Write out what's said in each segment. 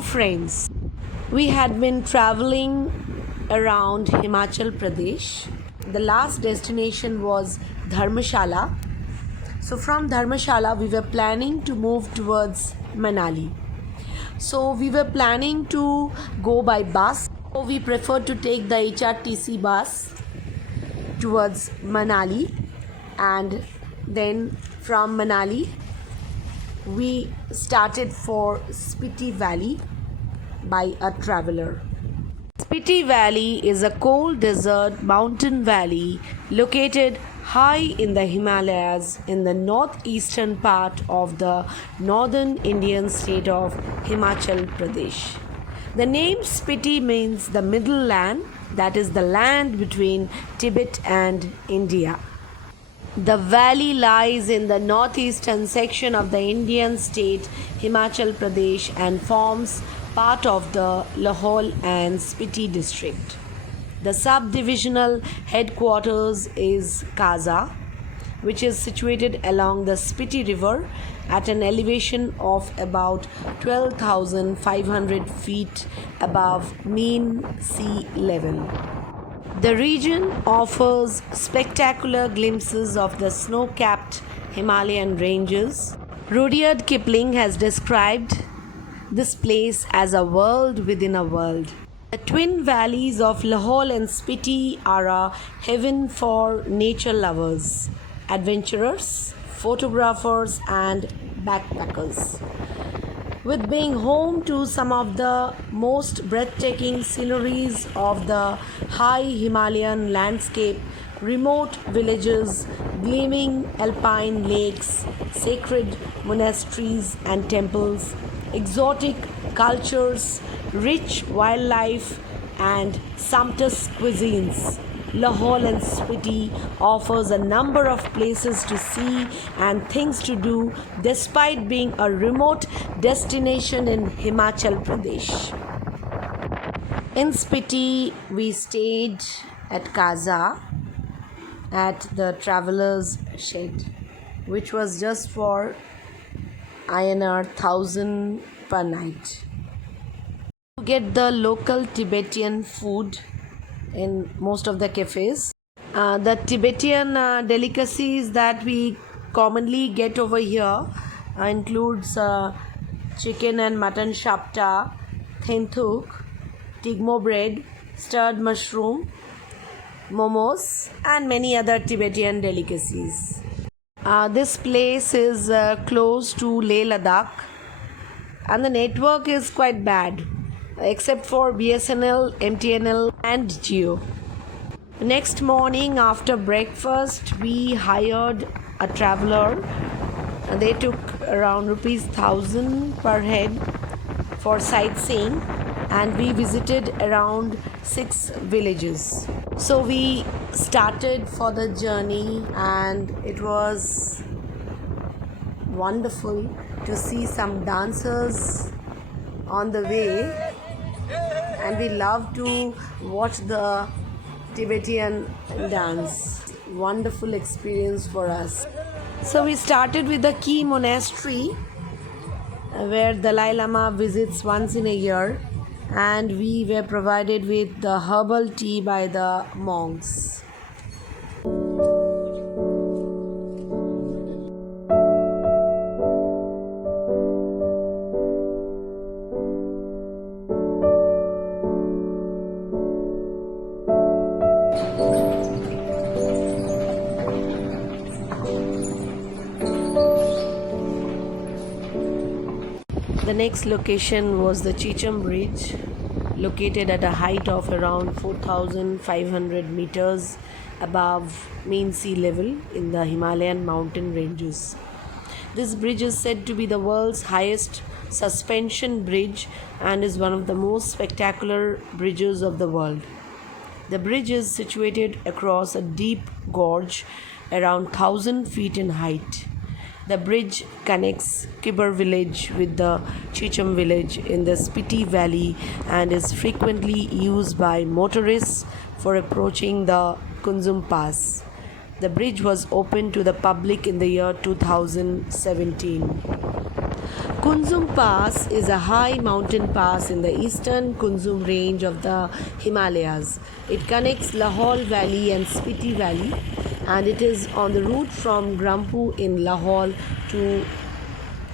friends, we had been traveling around Himachal Pradesh. The last destination was Dharmshala. So, from Dharmshala, we were planning to move towards Manali. So, we were planning to go by bus. So, we preferred to take the HRTC bus towards Manali, and then from Manali, we started for Spiti Valley by a traveler. Spiti Valley is a cold desert mountain valley located high in the Himalayas in the northeastern part of the northern Indian state of Himachal Pradesh. The name Spiti means the middle land, that is, the land between Tibet and India. The valley lies in the northeastern section of the Indian state Himachal Pradesh and forms part of the Lahaul and Spiti district. The subdivisional headquarters is Kaza, which is situated along the Spiti River at an elevation of about 12,500 feet above mean sea level. The region offers spectacular glimpses of the snow-capped Himalayan ranges. Rudyard Kipling has described this place as a world within a world. The twin valleys of Lahaul and Spiti are a heaven for nature lovers, adventurers, photographers, and backpackers. With being home to some of the most breathtaking sceneries of the high Himalayan landscape, remote villages, gleaming alpine lakes, sacred monasteries and temples, exotic cultures, rich wildlife, and sumptuous cuisines, Lahaul and Spiti offers a number of places to see and things to do despite being a remote destination in Himachal Pradesh. In Spiti, we stayed at Kaza at the traveler's shed, which was just for INR 1000 per night. To get the local Tibetan food in most of the cafes. The Tibetan delicacies that we commonly get over here includes chicken and mutton shapta, thenthuk, tigmo bread, stirred mushroom, momos, and many other Tibetan delicacies. This place is close to Leh Ladakh, and the network is quite bad except for BSNL, MTNL, and Jio. Next morning after breakfast, we hired a traveler. They took around rupees 1000 per head for sightseeing, and we visited around 6 villages. So we started for the journey, and it was wonderful to see some dancers on the way, and we love to watch the Tibetan dance. Wonderful experience for us. So we started with the key monastery where Dalai Lama visits once in a year, and we were provided with the herbal tea by the monks. The next location was the Chicham Bridge, located at a height of around 4,500 meters above mean sea level in the Himalayan mountain ranges. This bridge is said to be the world's highest suspension bridge and is one of the most spectacular bridges of the world. The bridge is situated across a deep gorge around 1,000 feet in height. The bridge connects Kibber village with the Chicham village in the Spiti Valley and is frequently used by motorists for approaching the Kunzum Pass. The bridge was opened to the public in the year 2017. Kunzum Pass is a high mountain pass in the eastern Kunzum range of the Himalayas. It connects Lahore Valley and Spiti Valley, and it is on the route from Grampu in Lahore to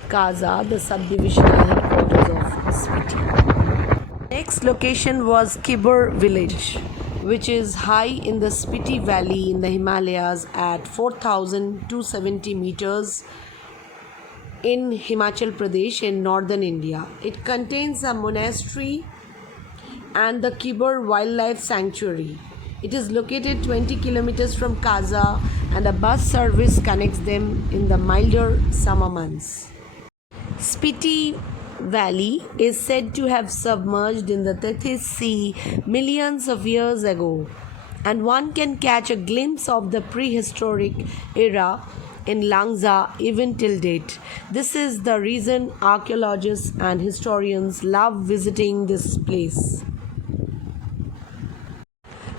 Kaza, the subdivisional headquarters of Spiti. Next location was Kibber village, which is high in the Spiti Valley in the Himalayas at 4,270 meters in Himachal Pradesh in northern India. It contains a monastery and the Kibber Wildlife Sanctuary. It is located 20 kilometers from Kaza, and a bus service connects them in the milder summer months. Spiti Valley is said to have submerged in the Tethys Sea millions of years ago, and one can catch a glimpse of the prehistoric era in Langza even till date. This is the reason archaeologists and historians love visiting this place.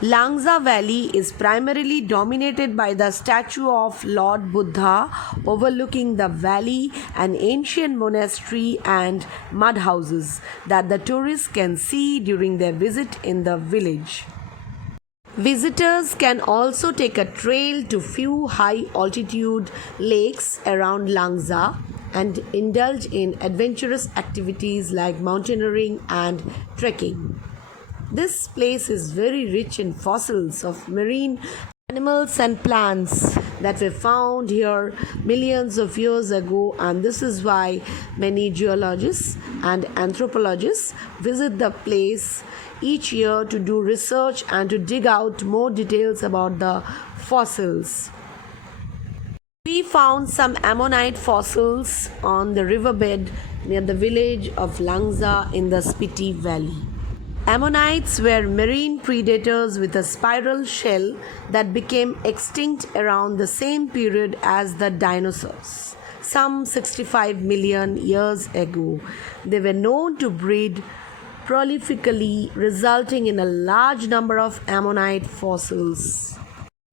Langza Valley is primarily dominated by the statue of Lord Buddha overlooking the valley, an ancient monastery and mud houses that the tourists can see during their visit in the village. Visitors can also take a trail to few high altitude lakes around Langza and indulge in adventurous activities like mountaineering and trekking. This place is very rich in fossils of marine animals and plants that were found here millions of years ago, and this is why many geologists and anthropologists visit the place each year to do research and to dig out more details about the fossils. We found some ammonite fossils on the riverbed near the village of Langza in the Spiti Valley. Ammonites were marine predators with a spiral shell that became extinct around the same period as the dinosaurs, some 65 million years ago. They were known to breed prolifically, resulting in a large number of ammonite fossils.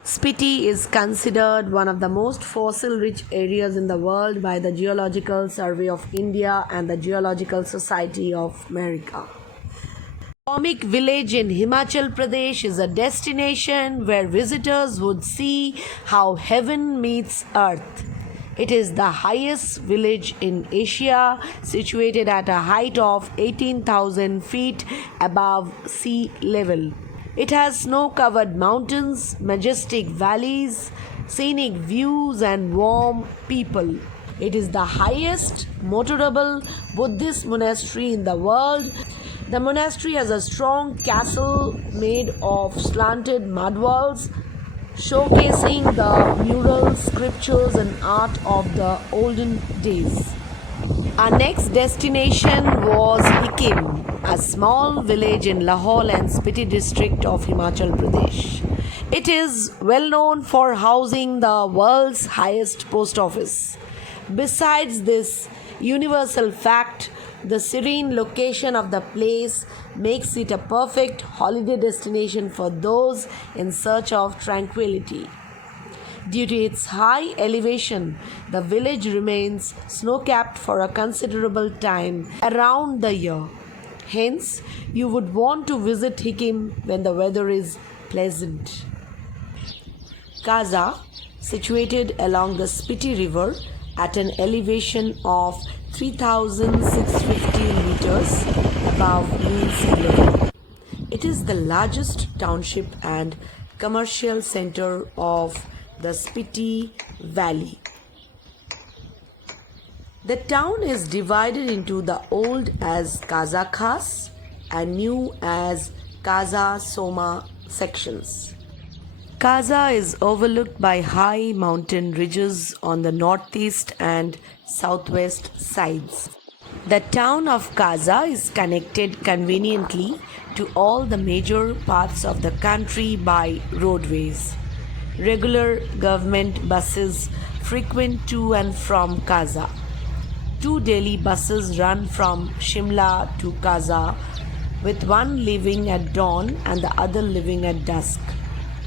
Spiti is considered one of the most fossil-rich areas in the world by the Geological Survey of India and the Geological Society of America. Comic Village in Himachal Pradesh is a destination where visitors would see how heaven meets earth. It is the highest village in Asia, situated at a height of 18,000 feet above sea level. It has snow-covered mountains, majestic valleys, scenic views, and warm people. It is the highest motorable Buddhist monastery in the world. The monastery has a strong castle made of slanted mud walls, showcasing the murals, scriptures, and art of the olden days. Our next destination was Hikim, a small village in Lahore and Spiti district of Himachal Pradesh. It is well known for housing the world's highest post office. Besides this universal fact, the serene location of the place makes it a perfect holiday destination for those in search of tranquility. Due to its high elevation, the village remains snow-capped for a considerable time around the year. Hence, you would want to visit Hikim when the weather is pleasant. Kaza, situated along the Spiti River at an elevation of 3,650 meters above mean sea level. It is the largest township and commercial center of the Spiti Valley. The town is divided into the old as Kaza Khas and new as Kaza Soma sections. Kaza is overlooked by high mountain ridges on the northeast and southwest sides. The town of Kaza is connected conveniently to all the major parts of the country by roadways. Regular government buses frequent to and from Kaza. 2 daily buses run from Shimla to Kaza, with one leaving at dawn and the other leaving at dusk.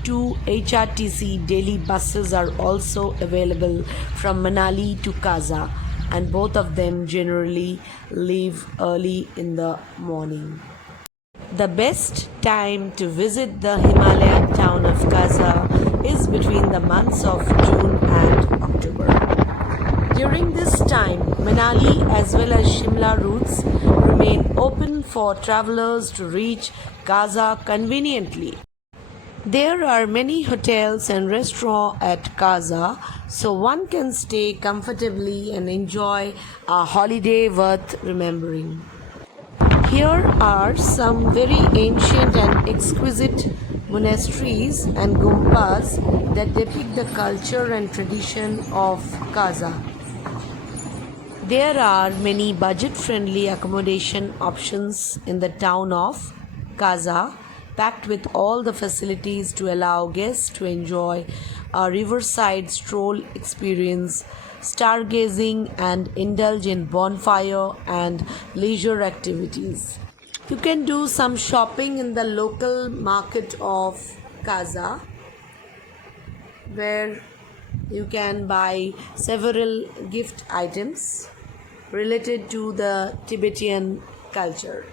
2 HRTC daily buses are also available from Manali to Kaza. and both of them generally leave early in the morning. The best time to visit the Himalayan town of Kaza is between the months of June and October. During this time, Manali as well as Shimla routes remain open for travelers to reach Kaza conveniently. There are many hotels and restaurants at Kaza, so one can stay comfortably and enjoy a holiday worth remembering. Here are some very ancient and exquisite monasteries and gumpas that depict the culture and tradition of Kaza. There are many budget-friendly accommodation options in the town of Kaza, packed with all the facilities to allow guests to enjoy a riverside stroll experience, stargazing, and indulge in bonfire and leisure activities. You can do some shopping in the local market of Kaza, where you can buy several gift items related to the Tibetan culture.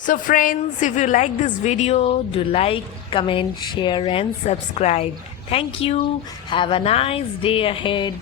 So friends, if you like this video, do like, comment, share and subscribe. Thank you. Have a nice day ahead.